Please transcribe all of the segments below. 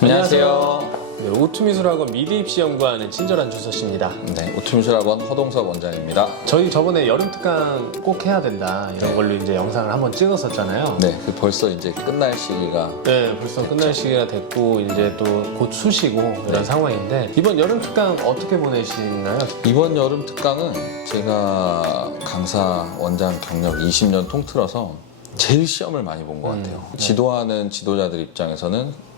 안녕하세요. 네, 오투미술학원 미리입시 연구하는 친절한 주서씨입니다. 네, 오투미술학원 허동석 원장입니다. 저희 저번에 여름특강 꼭 해야 된다 이런 걸로 이제 영상을 한번 찍었었잖아요. 네, 벌써 이제 끝날 시기가 네, 벌써 끝날 시기가 됐고 이제 또 곧 수시고 이런 상황인데 이번 여름특강 어떻게 보내시나요? 이번 여름 특강은 제가 강사 원장 경력 20년 통틀어서 제일 시험을 많이 본 것 같아요. 지도하는 지도자들 입장에서는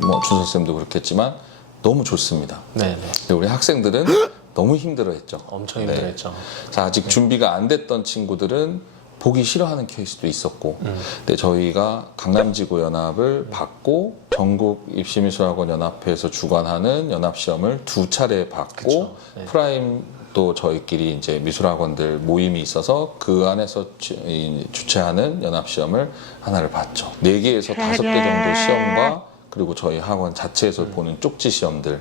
뭐 주서쌤도 그렇겠지만 너무 좋습니다. 네. 근데 우리 학생들은 너무 힘들어했죠. 엄청 힘들었죠. 자, 아직 준비가 안 됐던 친구들은 보기 싫어하는 케이스도 있었고, 근데 저희가 강남지구 연합을 받고 전국 입시미술학원 연합회에서 주관하는 연합시험을 2차례 받고 그쵸. 네. 프라임 또 저희끼리 이제 미술학원들 모임이 있어서 그 안에서 주최하는 연합시험을 하나를 봤죠. 4개에서 5개 정도 시험과 그리고 저희 학원 자체에서 보는 쪽지 시험들,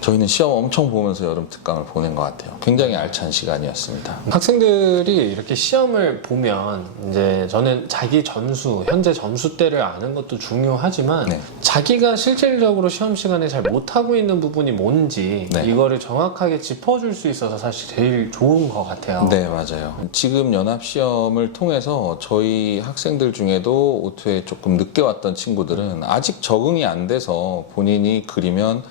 저희는 시험 엄청 보면서 여름 특강을 보낸 것 같아요. 굉장히 알찬 시간이었습니다. 학생들이 이렇게 시험을 보면 이제 저는 자기 점수, 현재 점수대를 아는 것도 중요하지만 네. 자기가 실질적으로 시험 시간에 잘 못하고 있는 부분이 뭔지 네. 이거를 정확하게 짚어줄 수 있어서 사실 제일 좋은 것 같아요. 네, 맞아요. 지금 연합시험을 통해서 저희 학생들 중에도 오투에 조금 늦게 왔던 친구들은 아직 적응이 안 돼서 본인이 그리면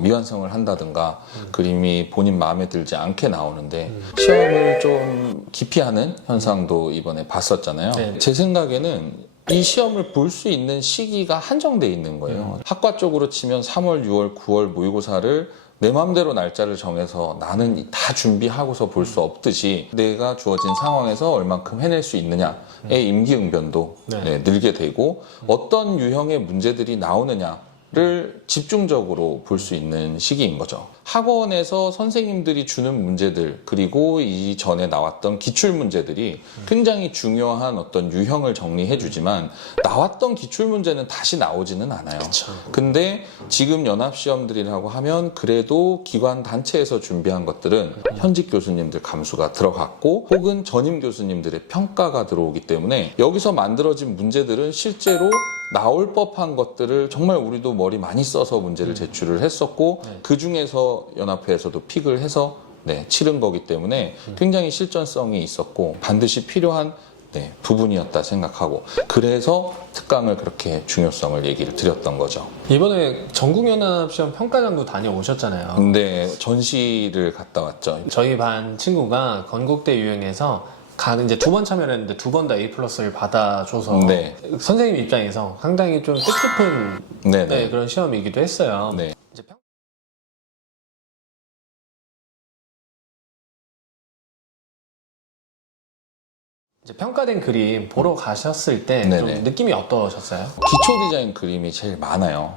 미완성을 한다든가 그림이 본인 마음에 들지 않게 나오는데 시험을 좀 기피하는 현상도 이번에 봤었잖아요. 네. 제 생각에는 이 시험을 볼 수 있는 시기가 한정돼 있는 거예요. 학과 쪽으로 치면 3월, 6월, 9월 모의고사를 내 맘대로 날짜를 정해서 나는 다 준비하고서 볼 수 없듯이 내가 주어진 상황에서 얼만큼 해낼 수 있느냐의 임기응변도 네. 늘게 되고 어떤 유형의 문제들이 나오느냐를 집중적으로 볼 수 있는 시기인 거죠. 학원에서 선생님들이 주는 문제들 그리고 이전에 나왔던 기출 문제들이 굉장히 중요한 어떤 유형을 정리해 주지만 나왔던 기출 문제는 다시 나오지는 않아요. 그쵸. 근데 지금 연합시험들이라고 하면 그래도 기관 단체에서 준비한 것들은 현직 교수님들 감수가 들어갔고 혹은 전임 교수님들의 평가가 들어오기 때문에 여기서 만들어진 문제들은 실제로 나올 법한 것들을 정말 우리도 머리 많이 써서 문제를 제출을 했었고 그 중에서 연합회에서도 픽을 해서 치른 거기 때문에 굉장히 실전성이 있었고 반드시 필요한 부분이었다 생각하고 그래서 특강을 그렇게 중요성을 얘기를 드렸던 거죠. 이번에 전국연합시험 평가장도 다녀오셨잖아요. 근데 전시를 갔다 왔죠. 저희 반 친구가 건국대 유형에서 이제 2번 참여를 했는데 2번 다 A+를 받아줘서 네. 선생님 입장에서 상당히 좀 뜻깊은 그런 시험이기도 했어요. 네. 이제 평가된 그림 보러 가셨을 때 좀 느낌이 어떠셨어요? 기초 디자인 그림이 제일 많아요.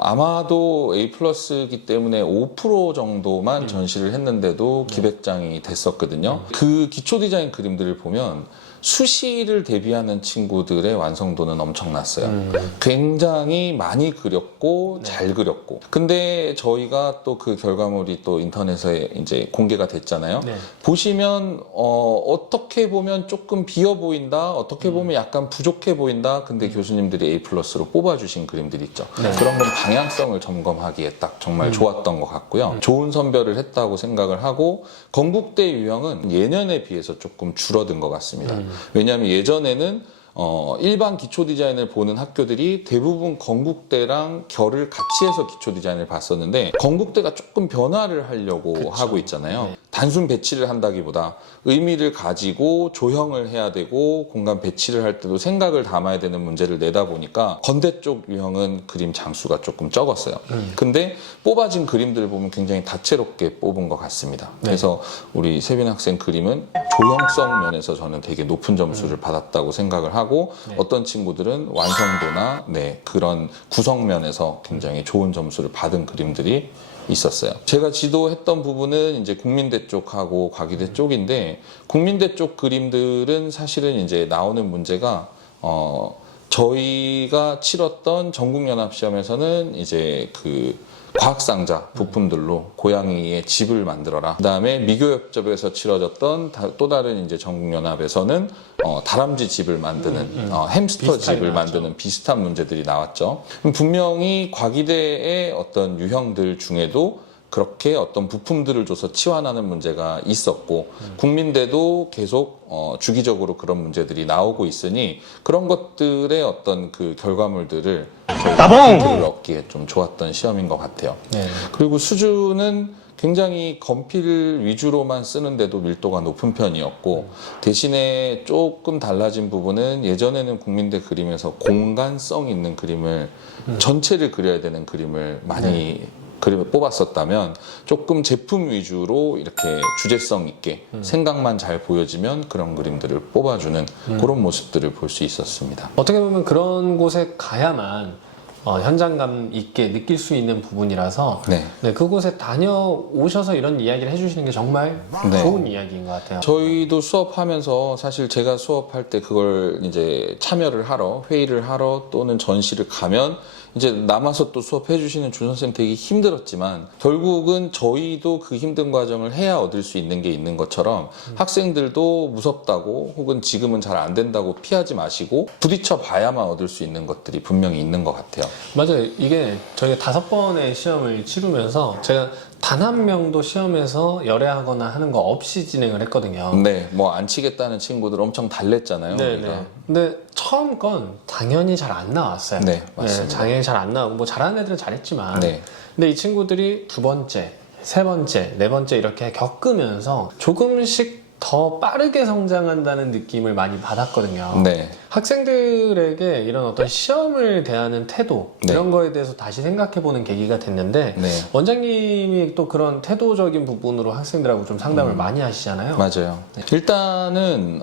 아마도 A+기 때문에 5% 정도만 전시를 했는데도 기백장이 됐었거든요. 그 기초 디자인 그림들을 보면 수시를 대비하는 친구들의 완성도는 엄청났어요. 굉장히 많이 그렸고 잘 그렸고. 근데 저희가 또 그 결과물이 또 인터넷에 이제 공개가 됐잖아요. 보시면 어떻게 보면 조금 비어 보인다, 어떻게 보면 약간 부족해 보인다. 근데 교수님들이 A+로 뽑아주신 그림들이 있죠. 그런 건 방향성을 점검하기에 딱 정말 좋았던 것 같고요. 좋은 선별을 했다고 생각을 하고 건국대 유형은 예년에 비해서 조금 줄어든 것 같습니다. 왜냐하면 예전에는 일반 기초 디자인을 보는 학교들이 대부분 건국대랑 결을 같이 해서 기초 디자인을 봤었는데 건국대가 조금 변화를 하려고 하고 있잖아요. 단순 배치를 한다기보다 의미를 가지고 조형을 해야 되고 공간 배치를 할 때도 생각을 담아야 되는 문제를 내다 보니까 건대 쪽 유형은 그림 장수가 조금 적었어요. 근데 뽑아진 그림들을 보면 굉장히 다채롭게 뽑은 것 같습니다. 그래서 우리 세빈 학생 그림은 조형성 면에서 저는 되게 높은 점수를 받았다고 생각을 하고 어떤 친구들은 완성도나 그런 구성면에서 굉장히 좋은 점수를 받은 그림들이 있었어요. 제가 지도했던 부분은 이제 국민대 쪽하고 과기대 쪽인데 국민대 쪽 그림들은 사실은 이제 나오는 문제가 저희가 치렀던 전국연합시험에서는 이제 그 과학상자 부품들로 고양이의 집을 만들어라. 그다음에 미교협접에서 치러졌던 또 다른 이제 전국연합에서는 다람쥐 집을 만드는 햄스터 집을 만드는 비슷한 문제들이 나왔죠. 분명히 과기대의 어떤 유형들 중에도 그렇게 어떤 부품들을 줘서 치환하는 문제가 있었고 국민대도 계속 주기적으로 그런 문제들이 나오고 있으니 그런 것들의 어떤 그 결과물들을 얻기에 좀 좋았던 시험인 것 같아요. 네. 그리고 수준은 굉장히 건필 위주로만 쓰는데도 밀도가 높은 편이었고 대신에 조금 달라진 부분은 예전에는 국민대 그림에서 공간성 있는 그림을 전체를 그려야 되는 그림을 많이 그림을 뽑았었다면 조금 제품 위주로 이렇게 주제성 있게 생각만 잘 보여지면 그런 그림들을 뽑아주는 그런 모습들을 볼 수 있었습니다. 어떻게 보면 그런 곳에 가야만 현장감 있게 느낄 수 있는 부분이라서 네. 네, 그곳에 다녀오셔서 이런 이야기를 해주시는 게 정말 네. 좋은 이야기인 것 같아요. 저희도 수업하면서 사실 제가 수업할 때 그걸 이제 참여를 하러 회의를 하러 또는 전시를 가면 이제 남아서 또 수업해 주시는 준 선생님 되게 힘들었지만 결국은 저희도 그 힘든 과정을 해야 얻을 수 있는 게 있는 것처럼 학생들도 무섭다고 혹은 지금은 잘 안 된다고 피하지 마시고 부딪혀 봐야만 얻을 수 있는 것들이 분명히 있는 것 같아요. 맞아요. 이게 저희가 5번의 시험을 치르면서 제가 단 한 명도 시험에서 열애하거나 하는 거 없이 진행을 했거든요. 네, 뭐 안 치겠다는 친구들 엄청 달랬잖아요. 네, 우리가. 네. 근데 처음 건 당연히 잘 안 나왔어요. 네, 맞습니다. 당연히 잘 안 나오고 뭐 잘하는 애들은 잘했지만 네. 근데 이 친구들이 2번째, 3번째, 4번째 이렇게 겪으면서 조금씩 더 빠르게 성장한다는 느낌을 많이 받았거든요. 네. 학생들에게 이런 어떤 시험을 대하는 태도 네. 이런 거에 대해서 다시 생각해보는 계기가 됐는데 네. 원장님이 또 그런 태도적인 부분으로 학생들하고 좀 상담을 많이 하시잖아요. 맞아요. 일단은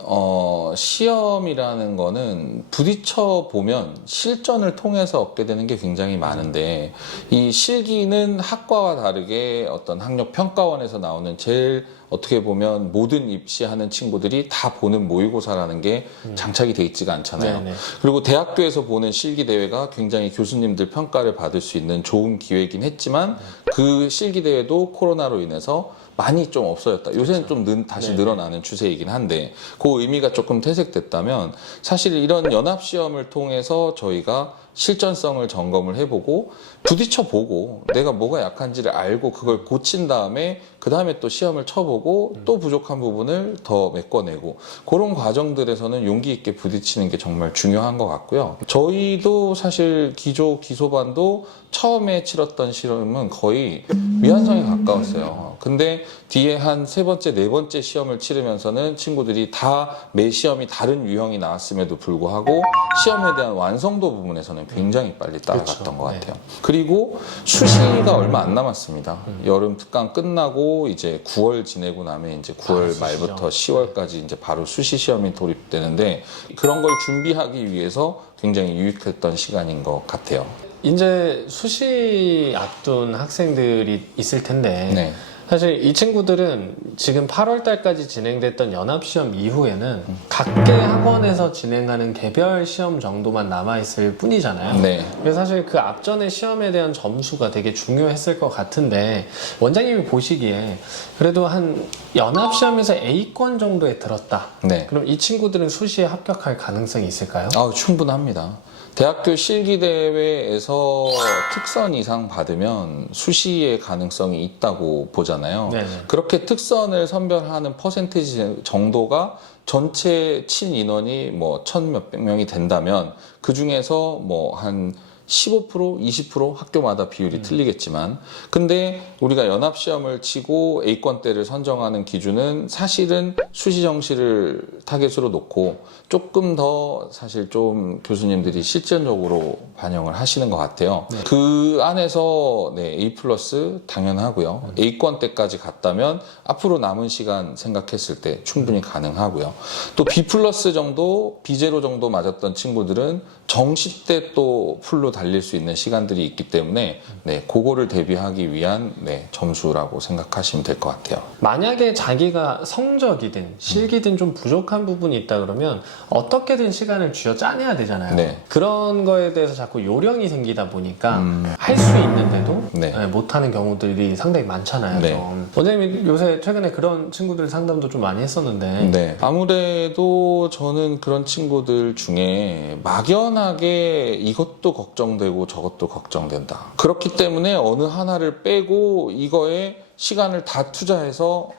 시험이라는 거는 부딪혀 보면 실전을 통해서 얻게 되는 게 굉장히 많은데 이 실기는 학과와 다르게 어떤 학력 평가원에서 나오는 제일 어떻게 보면 모든 입시하는 친구들이 다 보는 모의고사라는 게 장착이 돼 있지가 않잖아요. 네네. 그리고 대학교에서 보는 실기대회가 굉장히 교수님들 평가를 받을 수 있는 좋은 기회이긴 했지만 그 실기대회도 코로나로 인해서 많이 좀 없어졌다. 요새는 좀 다시 네네. 늘어나는 추세이긴 한데 그 의미가 조금 퇴색됐다면 사실 이런 연합시험을 통해서 저희가 실전성을 점검을 해보고 부딪혀보고 내가 뭐가 약한지를 알고 그걸 고친 다음에 그 다음에 또 시험을 쳐보고 또 부족한 부분을 더 메꿔내고 그런 과정들에서는 용기 있게 부딪히는 게 정말 중요한 것 같고요. 저희도 사실 기소반도 처음에 치렀던 실험은 거의 미완성에 가까웠어요. 근데 뒤에 한 3번째, 4번째 시험을 치르면서는 친구들이 다 매 시험이 다른 유형이 나왔음에도 불구하고 시험에 대한 완성도 부분에서는 굉장히 빨리 따라갔던 그렇죠. 것 같아요. 그리고 수시가 얼마 안 남았습니다. 여름 특강 끝나고 이제 9월 지내고 나면 이제 9월 말부터 10월까지 이제 바로 수시 시험이 돌입되는데 그런 걸 준비하기 위해서 굉장히 유익했던 시간인 것 같아요. 이제 수시 앞둔 학생들이 있을 텐데 네. 사실 이 친구들은 지금 8월 달까지 진행됐던 연합시험 이후에는 각계 학원에서 진행하는 개별 시험 정도만 남아있을 뿐이잖아요. 네. 그래서 사실 그 앞전의 시험에 대한 점수가 되게 중요했을 것 같은데 원장님이 보시기에 그래도 한 연합시험에서 A권 정도에 들었다. 네. 그럼 이 친구들은 수시에 합격할 가능성이 있을까요? 충분합니다. 대학교 실기대회에서 특선 이상 받으면 수시의 가능성이 있다고 보잖아요. 네네. 그렇게 특선을 선별하는 퍼센테이지 정도가 전체 친 인원이 뭐 1,000몇백 명이 된다면 그 중에서 뭐 한 15%, 20% 학교마다 비율이 틀리겠지만 근데 우리가 연합시험을 치고 A권대를 선정하는 기준은 사실은 수시정시를 타겟으로 놓고 조금 더 사실 좀 교수님들이 실전적으로 반영을 하시는 것 같아요. 그 안에서 A 플러스 당연하고요. A권대까지 갔다면 앞으로 남은 시간 생각했을 때 충분히 가능하고요. 또 B 플러스 정도, B제로 정도 맞았던 친구들은 정시 때 또 풀로 달릴 수 있는 시간들이 있기 때문에 그거를 대비하기 위한 점수라고 생각하시면 될 것 같아요. 만약에 자기가 성적이든 실기든 좀 부족한 부족한 부분이 있다 그러면 어떻게든 시간을 쥐어 짜내야 되잖아요. 네. 그런 거에 대해서 자꾸 요령이 생기다 보니까 할 수 있는데도 네. 못하는 경우들이 상당히 많잖아요. 네. 좀. 원장님이 요새 최근에 그런 친구들 상담도 좀 많이 했었는데 네. 아무래도 저는 그런 친구들 중에 막연하게 이것도 걱정되고 저것도 걱정된다. 그렇기 때문에 어느 하나를 빼고 이거에 시간을 다 투자해서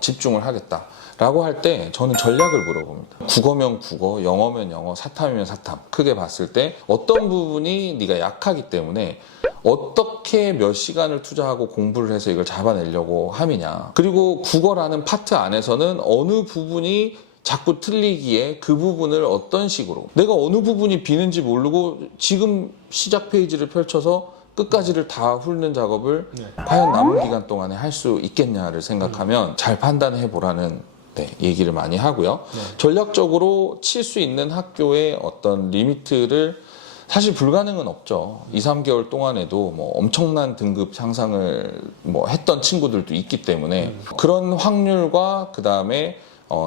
집중을 하겠다. 라고 할 때 저는 전략을 물어봅니다. 국어면 국어, 영어면 영어, 사탐이면 사탐. 크게 봤을 때 어떤 부분이 네가 약하기 때문에 어떻게 몇 시간을 투자하고 공부를 해서 이걸 잡아내려고 함이냐. 그리고 국어라는 파트 안에서는 어느 부분이 자꾸 틀리기에 그 부분을 어떤 식으로 내가 어느 부분이 비는지 모르고 지금 시작 페이지를 펼쳐서 끝까지를 다 훑는 작업을 과연 남은 기간 동안에 할 수 있겠냐를 생각하면 잘 판단해 보라는 얘기를 많이 하고요. 전략적으로 칠 수 있는 학교의 어떤 리미트를 사실 불가능은 없죠. 2, 3개월 동안에도 뭐 엄청난 등급 향상을 뭐 했던 친구들도 있기 때문에 그런 확률과 그 다음에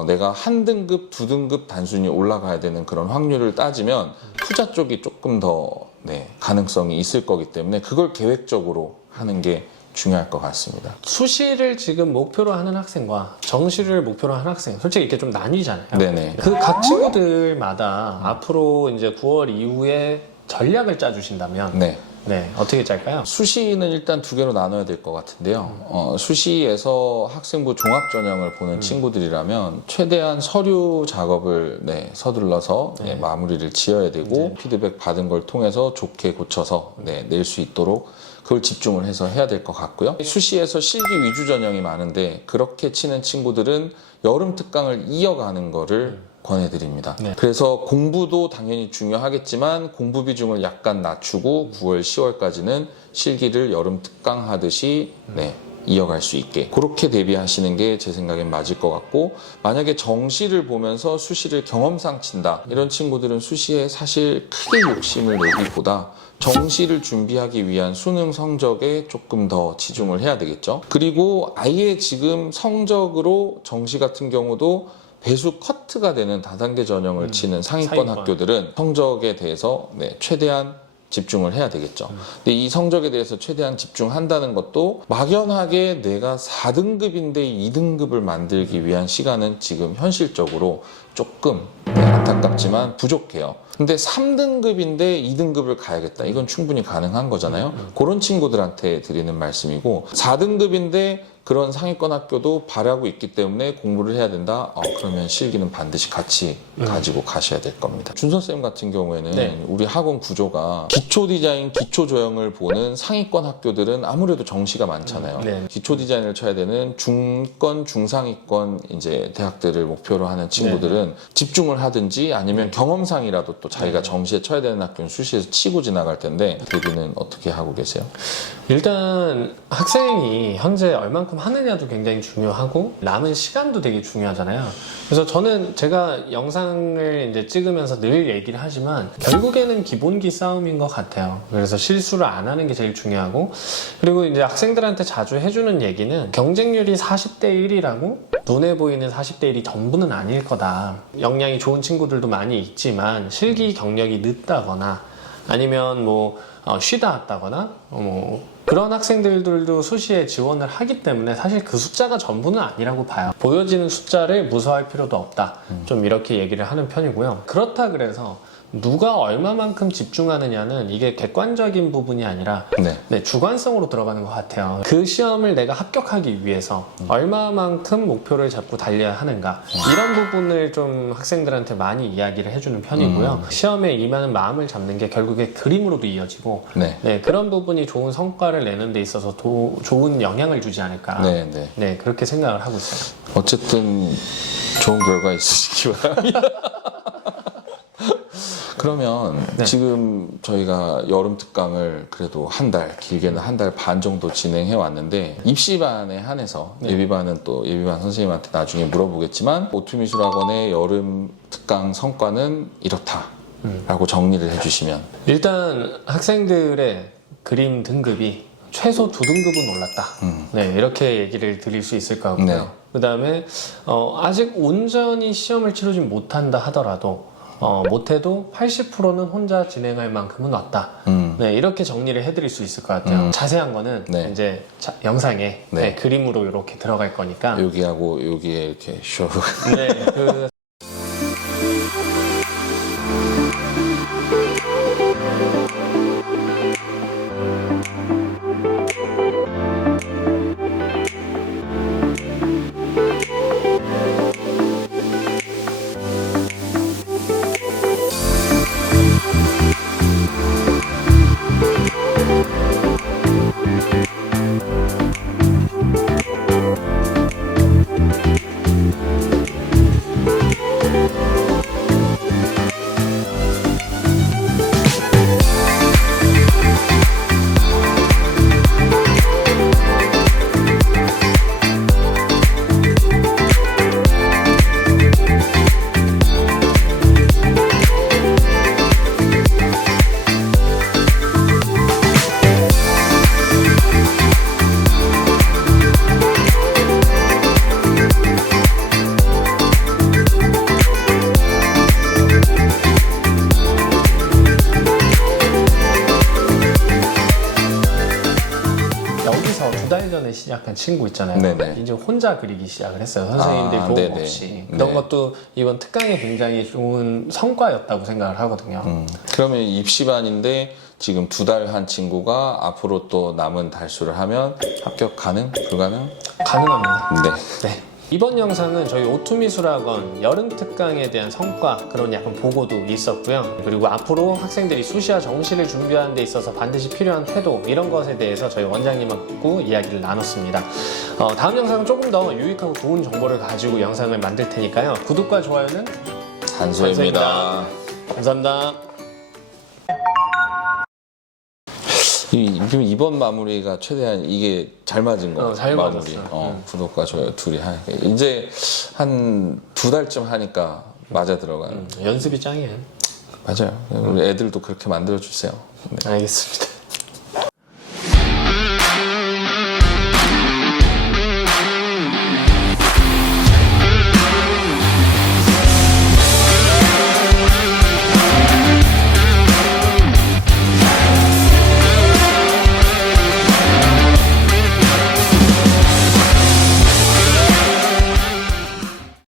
내가 한 등급, 두 등급 단순히 올라가야 되는 그런 확률을 따지면 투자 쪽이 조금 더 가능성이 있을 거기 때문에 그걸 계획적으로 하는 게 중요할 것 같습니다. 수시를 지금 목표로 하는 학생과 정시를 목표로 하는 학생 솔직히 이렇게 좀 나뉘잖아요. 네네. 그 각 친구들마다 앞으로 이제 9월 이후에 전략을 짜주신다면 네. 어떻게 짤까요? 수시는 일단 두 개로 나눠야 될 것 같은데요. 수시에서 학생부 종합전형을 보는 친구들이라면 최대한 서류 작업을 서둘러서 마무리를 지어야 되고 피드백 받은 걸 통해서 좋게 고쳐서 낼 수 있도록 그걸 집중을 해서 해야 될 것 같고요. 수시에서 실기 위주 전형이 많은데 그렇게 치는 친구들은 여름 특강을 이어가는 거를 권해드립니다. 그래서 공부도 당연히 중요하겠지만 공부 비중을 약간 낮추고 9월, 10월까지는 실기를 여름 특강 하듯이 이어갈 수 있게 그렇게 대비하시는 게 제 생각엔 맞을 것 같고 만약에 정시를 보면서 수시를 경험상 친다 이런 친구들은 수시에 사실 크게 욕심을 내기보다 정시를 준비하기 위한 수능 성적에 조금 더 치중을 해야 되겠죠. 그리고 아예 지금 성적으로 정시 같은 경우도 배수 커트가 되는 다단계 전형을 치는 상위권 학교들은 성적에 대해서 최대한 집중을 해야 되겠죠. 근데 이 성적에 대해서 최대한 집중한다는 것도 막연하게 내가 4등급인데 2등급을 만들기 위한 시간은 지금 현실적으로 조금 안타깝지만 부족해요. 근데 3등급인데 2등급을 가야겠다. 이건 충분히 가능한 거잖아요. 그런 친구들한테 드리는 말씀이고 4등급인데 그런 상위권 학교도 바라고 있기 때문에 공부를 해야 된다. 그러면 실기는 반드시 같이 가지고 가셔야 될 겁니다. 준서쌤 같은 경우에는 우리 학원 구조가 기초 디자인, 기초 조형을 보는 상위권 학교들은 아무래도 정시가 많잖아요. 기초 디자인을 쳐야 되는 중권, 중상위권 이제 대학들을 목표로 하는 친구들은 집중을 하든지 아니면 경험상이라도 또 자기가 정시에 쳐야 되는 학교는 수시에서 치고 지나갈 텐데 대비는 어떻게 하고 계세요? 일단 학생이 현재 얼만큼 하느냐도 굉장히 중요하고 남은 시간도 되게 중요하잖아요. 그래서 저는 제가 영상을 이제 찍으면서 늘 얘기를 하지만 결국에는 기본기 싸움인 것 같아요. 그래서 실수를 안 하는 게 제일 중요하고 그리고 이제 학생들한테 자주 해주는 얘기는 경쟁률이 40대 1이라고 눈에 보이는 40대 1이 전부는 아닐 거다. 역량이 좋은 친구들도 많이 있지만 실기 경력이 늦다거나 아니면 뭐 쉬다 왔다거나 그런 학생들도 수시에 지원을 하기 때문에 사실 그 숫자가 전부는 아니라고 봐요. 보여지는 숫자를 무서워할 필요도 없다. 좀 이렇게 얘기를 하는 편이고요. 그렇다 그래서 누가 얼마만큼 집중하느냐는 이게 객관적인 부분이 아니라 주관성으로 들어가는 것 같아요. 그 시험을 내가 합격하기 위해서 얼마만큼 목표를 잡고 달려야 하는가 이런 부분을 좀 학생들한테 많이 이야기를 해주는 편이고요. 시험에 임하는 마음을 잡는 게 결국에 그림으로도 이어지고 그런 부분이 좋은 성과를 내는 데 있어서 좋은 영향을 주지 않을까 그렇게 생각을 하고 있어요. 어쨌든 좋은 결과 있으시기 바랍니다. 그러면 지금 저희가 여름 특강을 그래도 한 달, 길게는 한 달 반 정도 진행해 왔는데 입시반에 한해서 예비반은 또 예비반 선생님한테 나중에 물어보겠지만 오투미술학원의 여름 특강 성과는 이렇다 라고 정리를 해주시면 일단 학생들의 그림 등급이 최소 2등급은 올랐다. 이렇게 얘기를 드릴 수 있을 것 같고요. 그다음에 아직 온전히 시험을 치르진 못한다 하더라도 못해도 80%는 혼자 진행할 만큼은 왔다. 네, 이렇게 정리를 해드릴 수 있을 것 같아요. 자세한 거는 네. 이제 영상에 네. 네, 그림으로 이렇게 들어갈 거니까. 여기하고 여기에 이렇게 쇼. 네, 여기서 2달 전에 시작한 친구 있잖아요. 네네. 이제 혼자 그리기 시작을 했어요. 선생님들 도움 네네. 없이. 그런 네. 것도 이번 특강에 굉장히 좋은 성과였다고 생각을 하거든요. 그러면 입시반인데 지금 2달 한 친구가 앞으로 또 남은 달수를 하면 합격 가능? 불가능? 가능합니다. 네. 네. 이번 영상은 저희 오투미술학원 여름 특강에 대한 성과 그런 약간 보고도 있었고요. 그리고 앞으로 학생들이 수시와 정시를 준비하는 데 있어서 반드시 필요한 태도 이런 것에 대해서 저희 원장님하고 이야기를 나눴습니다. 다음 영상은 조금 더 유익하고 좋은 정보를 가지고 영상을 만들 테니까요. 구독과 좋아요는 한소입니다. 감사합니다. 이번 마무리가 최대한 이게 잘 맞은 거. 잘 마무리. 맞았어요. 구독과 좋아요 둘이 하니까 이제 한 2달쯤 하니까 맞아 들어가요. 연습이 짱이에요. 맞아요. 우리 애들도 그렇게 만들어 주세요. 네. 알겠습니다.